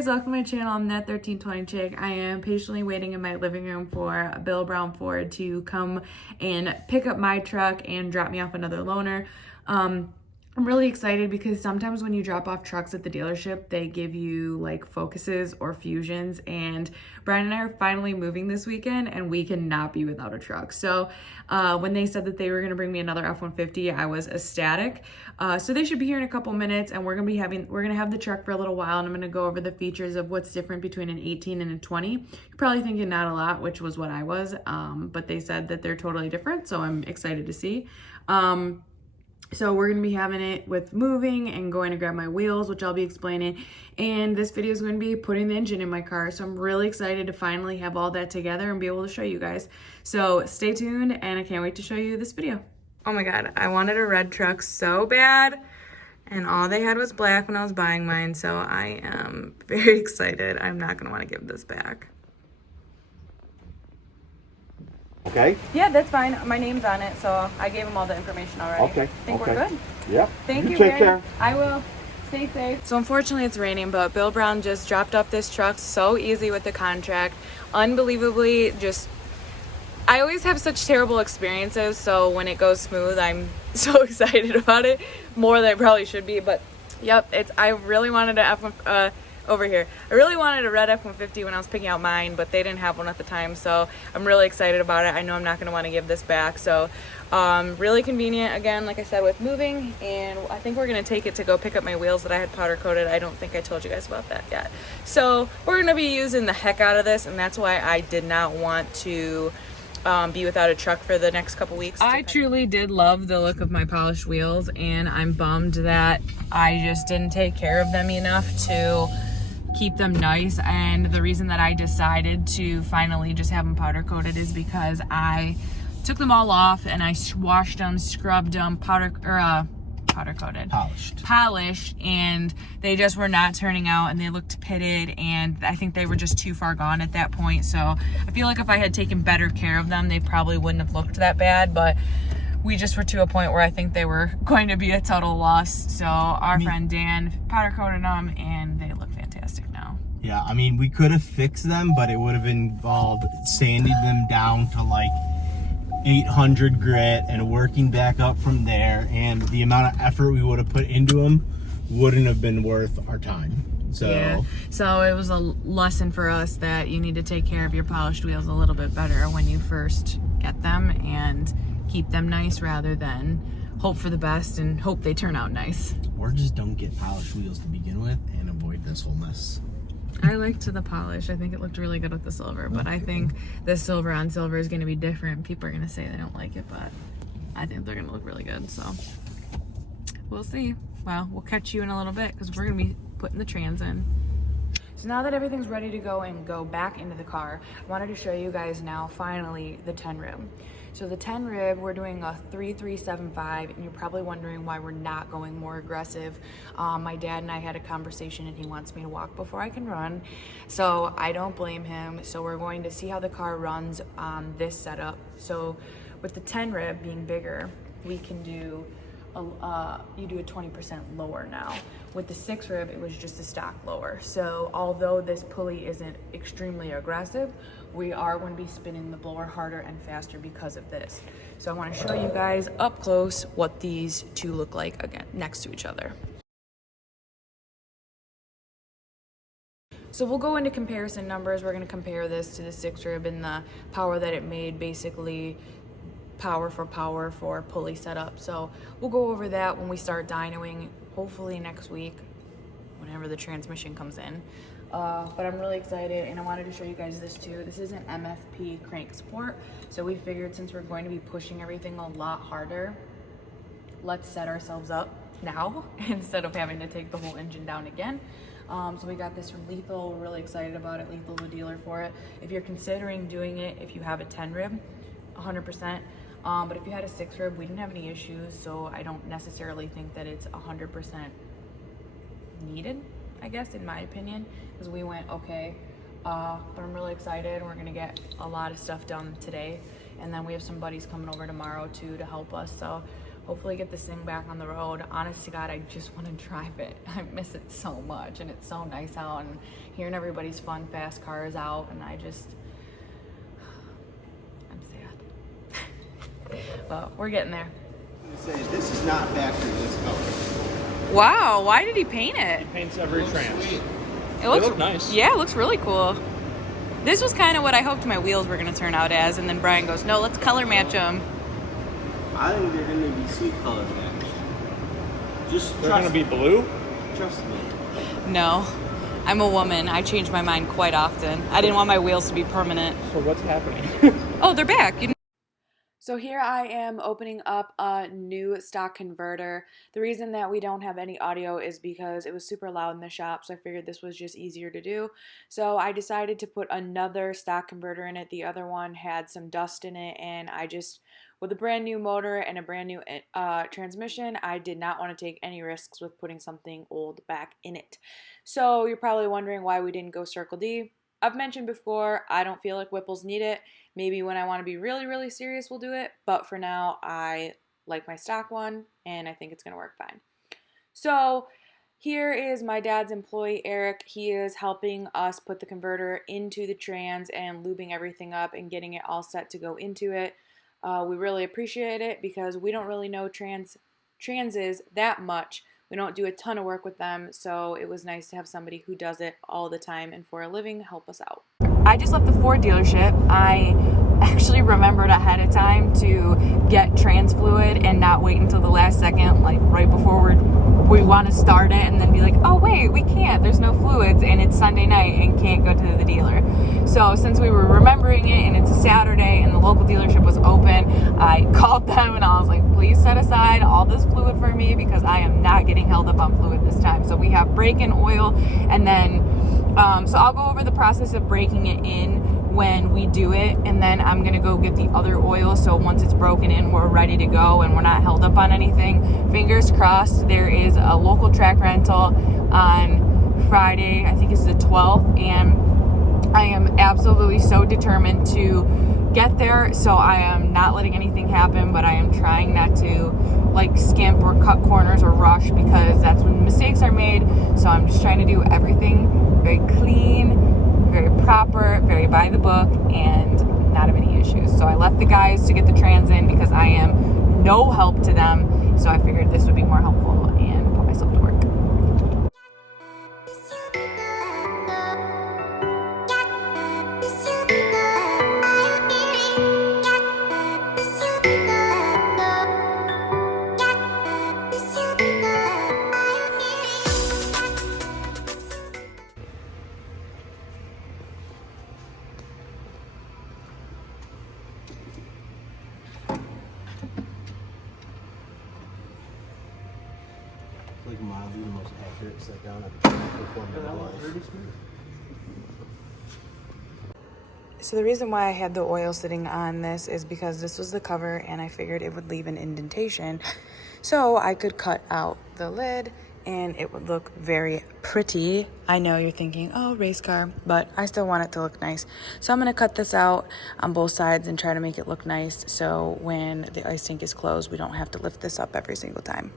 guys, welcome to my channel. I'm that 1320 chick. I am patiently waiting in my living room for Bill Brown Ford to come and pick up my truck and drop me off another loaner. I'm really excited because sometimes when you drop off trucks at the dealership, they give you like Focuses or Fusions, and Brian and I are finally moving this weekend and we cannot be without a truck. So when they said that they were going to bring me another F-150, I was ecstatic. So they should be here in a couple minutes, and we're going to have the truck for a little while, and I'm going to go over the features of what's different between an 18 and a 20. You're probably thinking not a lot, which was what I was, but they said that they're totally different, so I'm excited to see. So we're going to be having it with moving and going to grab my wheels, which I'll be explaining. And this video is going to be putting the engine in my car. So I'm really excited to finally have all that together and be able to show you guys. So stay tuned, and I can't wait to show you this video. Oh my God, I wanted a red truck so bad, and all they had was black when I was buying mine. So I am very excited. I'm not going to want to give this back. Okay. Yeah, that's fine. My name's on it, so I gave them all the information already. Okay. I think we're good. Yep. Thank you. Take care. I will. Stay safe. So unfortunately it's raining, but Bill Brown just dropped off this truck so easy with the contract. Unbelievably, I always have such terrible experiences, so when it goes smooth, I'm so excited about it. More than I probably should be, but yep, I really wanted a over here. I really wanted a red F-150 when I was picking out mine, but they didn't have one at the time, so I'm really excited about it. I know I'm not going to want to give this back, so really convenient, again, like I said, with moving, and I think we're going to take it to go pick up my wheels that I had powder coated. I don't think I told you guys about that yet. So we're going to be using the heck out of this, and that's why I did not want to be without a truck for the next couple weeks. I truly did love the look of my polished wheels, and I'm bummed that I just didn't take care of them enough to keep them nice. And the reason that I decided to finally just have them powder coated is because I took them all off and I washed them, scrubbed them, powder coated, polished, and they just were not turning out, and they looked pitted, and I think they were just too far gone at that point. So I feel like if I had taken better care of them, they probably wouldn't have looked that bad, but we just were to a point where I think they were going to be a total loss. So our friend Dan powder coated them, and they look fantastic now. Yeah, I mean, we could have fixed them, but it would have involved sanding them down to like 800 grit and working back up from there, and the amount of effort we would have put into them wouldn't have been worth our time. So yeah, so it was a lesson for us that you need to take care of your polished wheels a little bit better when you first get them, and keep them nice rather than hope for the best and hope they turn out nice. Or just don't get polished wheels to begin with and avoid this whole mess. I liked the polish. I think it looked really good with the silver, but I think the silver on silver is going to be different. People are going to say they don't like it, but I think they're going to look really good. So we'll see. Well, we'll catch you in a little bit because we're going to be putting the trans in. So now that everything's ready to go and go back into the car, I wanted to show you guys now finally the 10 rib. So the 10 rib, we're doing a 3375, and you're probably wondering why we're not going more aggressive. My dad and I had a conversation, and he wants me to walk before I can run, so I don't blame him. So we're going to see how the car runs on this setup. So with the 10 rib being bigger, we can do you do a 20% lower now. With the 6 rib, it was just a stock lower. So although this pulley isn't extremely aggressive, we are going to be spinning the blower harder and faster because of this. So I want to show you guys up close what these two look like again next to each other. So we'll go into comparison numbers. We're going to compare this to the 6 rib and the power that it made, basically power for pulley setup. So we'll go over that when we start dynoing, hopefully next week, whenever the transmission comes in. But I'm really excited, and I wanted to show you guys this too. This is an MFP crank support. So we figured since we're going to be pushing everything a lot harder, let's set ourselves up now instead of having to take the whole engine down again. So we got this from Lethal. We're really excited about it. Lethal's the dealer for it. If you're considering doing it, if you have a 10 rib, 100%. But if you had a 6 rib, we didn't have any issues, so I don't necessarily think that it's 100% needed, I guess, in my opinion, because we went okay. But I'm really excited. We're gonna get a lot of stuff done today, and then we have some buddies coming over tomorrow too to help us. So hopefully get this thing back on the road. Honest to God, I just want to drive it. I miss it so much, and it's so nice out, and hearing everybody's fun, fast cars out, and I'm sad. But we're getting there. This is not factory, this color. Wow, why did he paint it? He paints every trans. It looks look nice. Yeah, it looks really cool. This was kind of what I hoped my wheels were going to turn out as, and then Brian goes, no, let's color match them. I think they're going to be sweet color matched. They're going to be blue? Trust me. No, I'm a woman. I change my mind quite often. I didn't want my wheels to be permanent. So what's happening? Oh, they're back. So here I am opening up a new stock converter. The reason that we don't have any audio is because it was super loud in the shop, so I figured this was just easier to do. So I decided to put another stock converter in it. The other one had some dust in it, and with a brand new motor and a brand new transmission, I did not want to take any risks with putting something old back in it. So you're probably wondering why we didn't go Circle D. I've mentioned before, I don't feel like Whipples need it. Maybe when I want to be really, really serious, we'll do it. But for now, I like my stock one, and I think it's going to work fine. So here is my dad's employee, Eric. He is helping us put the converter into the trans and lubing everything up and getting it all set to go into it. We really appreciate it because we don't really know transes that much. We don't do a ton of work with them, so it was nice to have somebody who does it all the time and for a living help us out. I just left the Ford dealership. I actually remembered ahead of time to get trans fluid and not wait until the last second, like right before we want to start it, and then be like, oh wait, we can't, there's no fluids, and it's Sunday night and can't go to the dealer. So since we were remembering it and it's a Saturday and the local dealership was open, I called them and I was like, please set aside all this fluid for me because I am not getting held up on fluid this time. So we have break-in oil, and then so I'll go over the process of breaking it in when we do it, and then I'm gonna go get the other oil, so once it's broken in, we're ready to go and we're not held up on anything. Fingers crossed. There is a local track rental on Friday, I think it's the 12th, and I am absolutely so determined to get there, so I am not letting anything happen, but I am trying not to like skimp or cut corners or rush because that's when mistakes are made. So I'm just trying to do everything very clean, very proper, very by the book, and not have any issues. So I left the guys to get the trans in because I am no help to them, so I figured this would be more helpful and put myself to work. Like mildly the most accurate set down I've performed in my life. So the reason why I had the oil sitting on this is because this was the cover and I figured it would leave an indentation so I could cut out the lid and it would look very pretty. I know you're thinking, oh, race car, but I still want it to look nice. So I'm gonna cut this out on both sides and try to make it look nice so when the ice tank is closed, we don't have to lift this up every single time.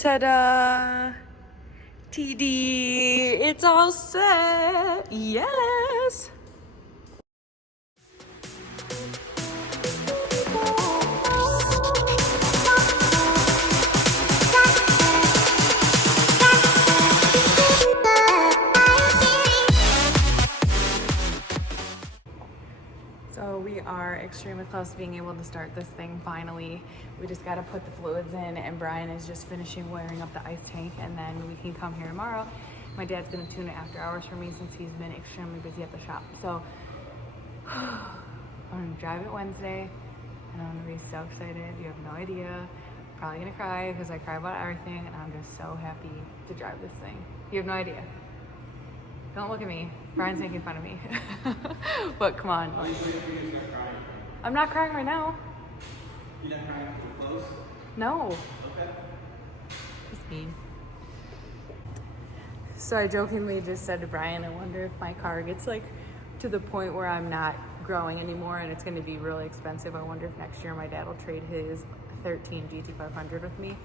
Ta-da! TD! It's all set! Yes! So we are extremely close to being able to start this thing finally. We just got to put the fluids in, and Brian is just finishing wiring up the ice tank, and then we can come here tomorrow. My dad's going to tune it after hours for me since he's been extremely busy at the shop. So I'm gonna drive it Wednesday, and I'm gonna be so excited. You have no idea. Probably gonna cry because I cry about everything, and I'm just so happy to drive this thing. You have no idea. Don't look at me. Brian's making fun of me. But come on. Like, I'm not crying right now. You're not crying because we're close? No. Okay. Just mean. So I jokingly just said to Brian, I wonder if my car gets like to the point where I'm not growing anymore and it's going to be really expensive. I wonder if next year my dad will trade his 13 GT500 with me.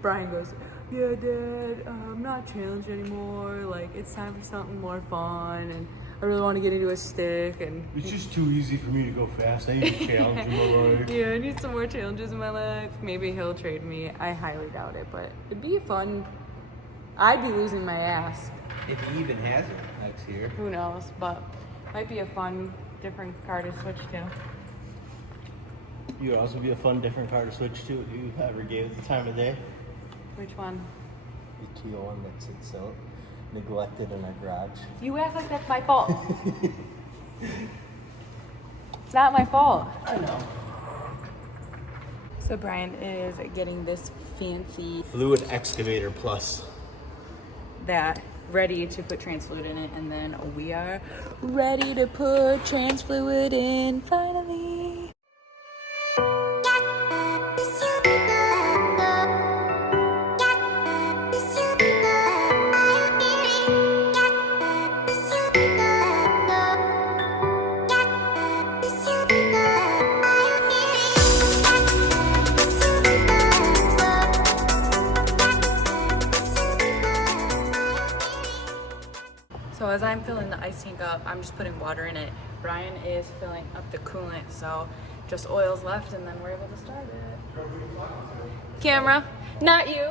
Brian goes, yeah, Dad, I'm not challenged anymore. Like, it's time for something more fun, and I really want to get into a stick. And It's just too easy for me to go fast. I need a challenge in my life. yeah, I need some more challenges in my life. Maybe he'll trade me. I highly doubt it, but it'd be fun. I'd be losing my ass. If he even has it next year. Who knows? But might be a fun, different car to switch to. You would also be a fun, different car to switch to if you ever gave it the time of day. Which one? The teal one that sits so neglected in our garage. You act like that's my fault. It's not my fault. I know. So Brian is getting this fancy Fluid Excavator Plus. that ready to put trans fluid in it, and then we are ready to put trans fluid in finally. So as I'm filling the ice tank up, I'm just putting water in it. Brian is filling up the coolant, so just oil's left and then we're able to start it. Camera, not you.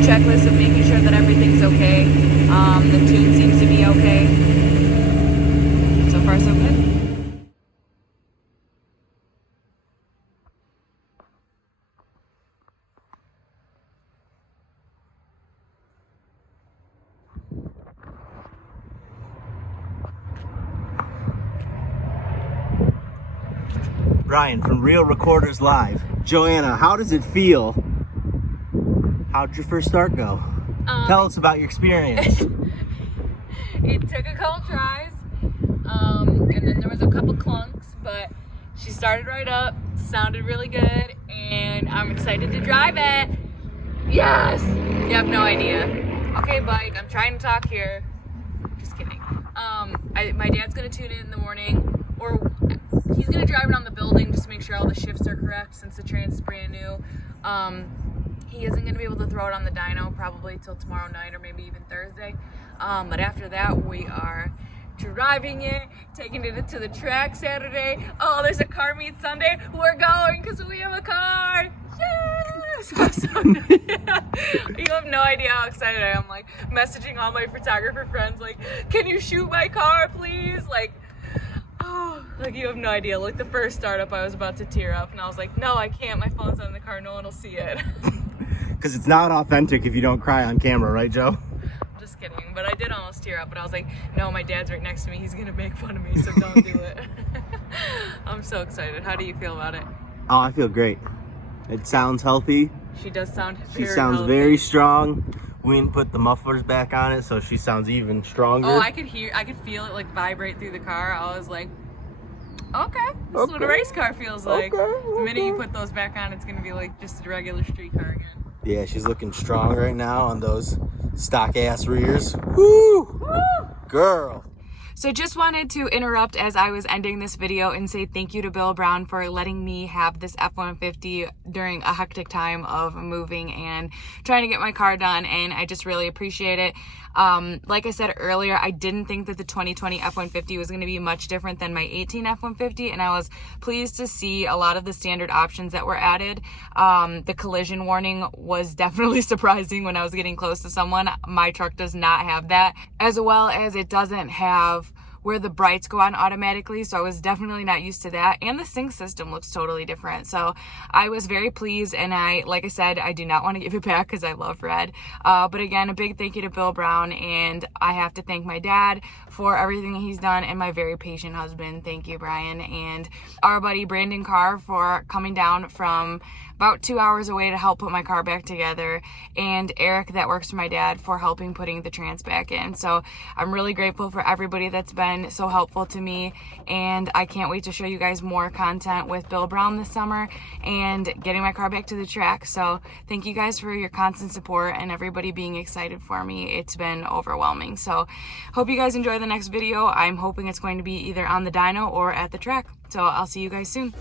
Checklist of making sure that everything's okay. The tune seems to be okay. So far, so good. Brian from Real Recorders Live. Joanna, how does it feel? How'd your first start go? Tell us about your experience. It took a couple tries, and then there was a couple clunks, but she started right up, sounded really good and I'm excited to drive it. Yes! You have no idea. Okay, bike, I'm trying to talk here. Just kidding. My dad's gonna tune in the morning, or he's gonna drive it on the building just to make sure all the shifts are correct since the trans is brand new. He isn't gonna be able to throw it on the dyno probably till tomorrow night or maybe even Thursday. But after that, we are driving it, taking it to the track Saturday. Oh, there's a car meet Sunday. We're going because we have a car. Yes! You have no idea how excited I am. Like messaging all my photographer friends, like, can you shoot my car, please? Like, oh, like you have no idea. Like the first startup, I was about to tear up, and I was like, no, I can't. My phone's on the car. No one will see it. Because it's not authentic if you don't cry on camera, right, Joe? Just kidding, but I did almost tear up, but I was like, no, my dad's right next to me. He's gonna make fun of me, so don't do it. I'm so excited. How do you feel about it? Oh, I feel great. It sounds healthy. She does sound She very sounds healthy. very strong. We didn't put the mufflers back on it, so she sounds even stronger. Oh, I could feel it like vibrate through the car. I was like, okay, this is what a race car feels like. The minute you put those back on, it's gonna be like just a regular street car again. Yeah, she's looking strong right now on those stock ass rears. Woo! Woo! Girl. So just wanted to interrupt as I was ending this video and say thank you to Bill Brown for letting me have this F-150 during a hectic time of moving and trying to get my car done, and I just really appreciate it. Like I said earlier, I didn't think that the 2020 F-150 was going to be much different than my 18 F-150, and I was pleased to see a lot of the standard options that were added. The collision warning was definitely surprising when I was getting close to someone. My truck does not have that, as well as it doesn't have where the brights go on automatically, so I was definitely not used to that, and the sync system looks totally different, so I was very pleased, and like I said, I do not want to give it back because I love red, but again, a big thank you to Bill Brown, and I have to thank my dad for everything he's done, and my very patient husband. Thank you, Brian, and our buddy Brandon Carr for coming down from about 2 hours away to help put my car back together, and Eric that works for my dad for helping putting the trans back in. So I'm really grateful for everybody that's been so helpful to me, and I can't wait to show you guys more content with Bill Brown this summer and getting my car back to the track. So thank you guys for your constant support and everybody being excited for me. It's been overwhelming. So hope you guys enjoy the next video. I'm hoping it's going to be either on the dyno or at the track. So I'll see you guys soon.